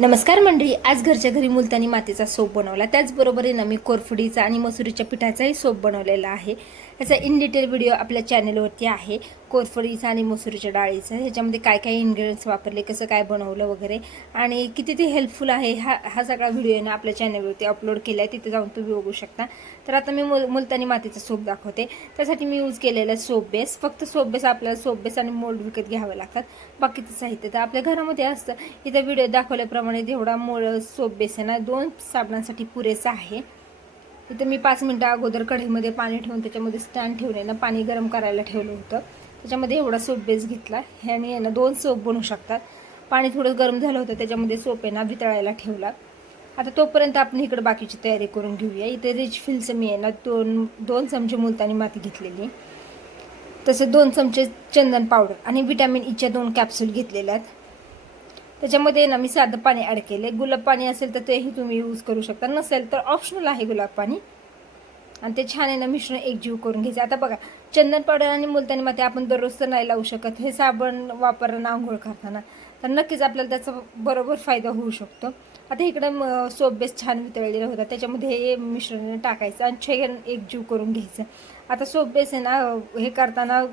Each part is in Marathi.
नमस्कार मंडळी, आज घरच्या घरी मुलतानी मातीचा सोप बनवला. त्याचबरोबर आहे ना मी कोरफडीचा आणि मसुरीच्या पिठाचाही सोप बनवलेला आहे. याचा इन डिटेल व्हिडिओ आपल्या चॅनलवरती आहे. कोरफडीचा आणि मसुरीच्या डाळीचा ह्याच्यामध्ये काय काय इन्ग्रेडियंट्स वापरले, कसं काय बनवलं वगैरे आणि किती ते हेल्पफुल आहे हा सगळा व्हिडिओ आहे ना आपल्या चॅनलवरती अपलोड केला आहे. तिथे जाऊन तुम्ही बघू शकता. तर आता मी मुलतानी मातीचा सोप दाखवते. त्यासाठी मी यूज केलेला सोप बेस. फक्त सोप बेस आपल्याला सोप बेस आणि मोल्ड विकत घ्यावे लागतात. बाकीचं साहित्य तर आपल्या घरामध्ये असतं. इथं व्हिडिओ दाखवल्याप्रमाणे जेवढा सोप बेस आहे ना 2 साबणांसाठी पुरेसा आहे. इथं मी 5 मिनिटं अगोदर कढईमध्ये पाणी ठेवून त्याच्यामध्ये स्टँड ठेवले ना, पाणी गरम करायला ठेवलं होतं. त्याच्यामध्ये एवढा सोप बेस घेतला. ह्याने आहे ना 2 सोप बनवू शकतात. पाणी थोडं गरम झालं होतं, त्याच्यामध्ये सोप आहे ना वितळायला ठेवला. आता तोपर्यंत आपण इकडे बाकीची तयारी करून घेऊया. इथे रिच फिलचं मी आहे ना 2 चमचे मुलतानी माती घेतलेली, तसे 2 चमचे चंदन पावडर आणि विटॅमिन ईच्या 2 कॅप्सूल घेतलेल्या आहेत. त्याच्यामध्ये ना मी साधं पाणी ॲड केले. गुलाब पाणी असेल तर तेही तुम्ही यूज करू शकता, नसेल तर ऑप्शनल आहे गुलाब पाणी. आणि ते छान आहे ना मिश्रण एकजीव करून घ्यायचं. आता बघा, चंदन पावडर आणि मुलतानी माती आपण दररोज तर नाही लावू शकत. हे साबण वापरताना आंघोळ करताना तर नक्कीच आपल्याला त्याचा बरोबर फायदा होऊ शकतो. आता इकडं सोप बेस छान वितळलेला होता, त्याच्यामध्ये हे मिश्रण टाकायचं आणि छान एकजीव करून घ्यायचं. आता सोप बेस आहे ना हे करताना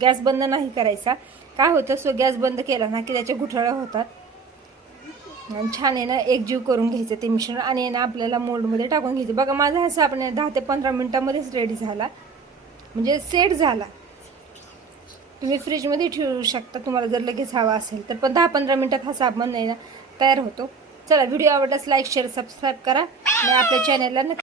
गॅस बंद नाही करायचा. काय होतं, गॅस बंद केला ना की त्याच्या गुठळ्या होतात. आणि छान आहे ना एकजीव करून घ्यायचं ते मिश्रण आणि ना आपल्याला मोल्डमध्ये टाकून घ्यायचं. बघा, माझा हा साबण 10 ते 15 मिनिटामध्येच रेडी झाला, म्हणजे सेट झाला. तुम्ही फ्रीजमध्ये ठेवू शकता तुम्हाला जर लगेच हवा असेल तर, पण 10-15 मिनिटात हा साबण आहे ना तयार होतो. चला, व्हिडिओ आवडल्यास लाईक शेअर सबस्क्राईब करा आणि आपल्या चॅनलला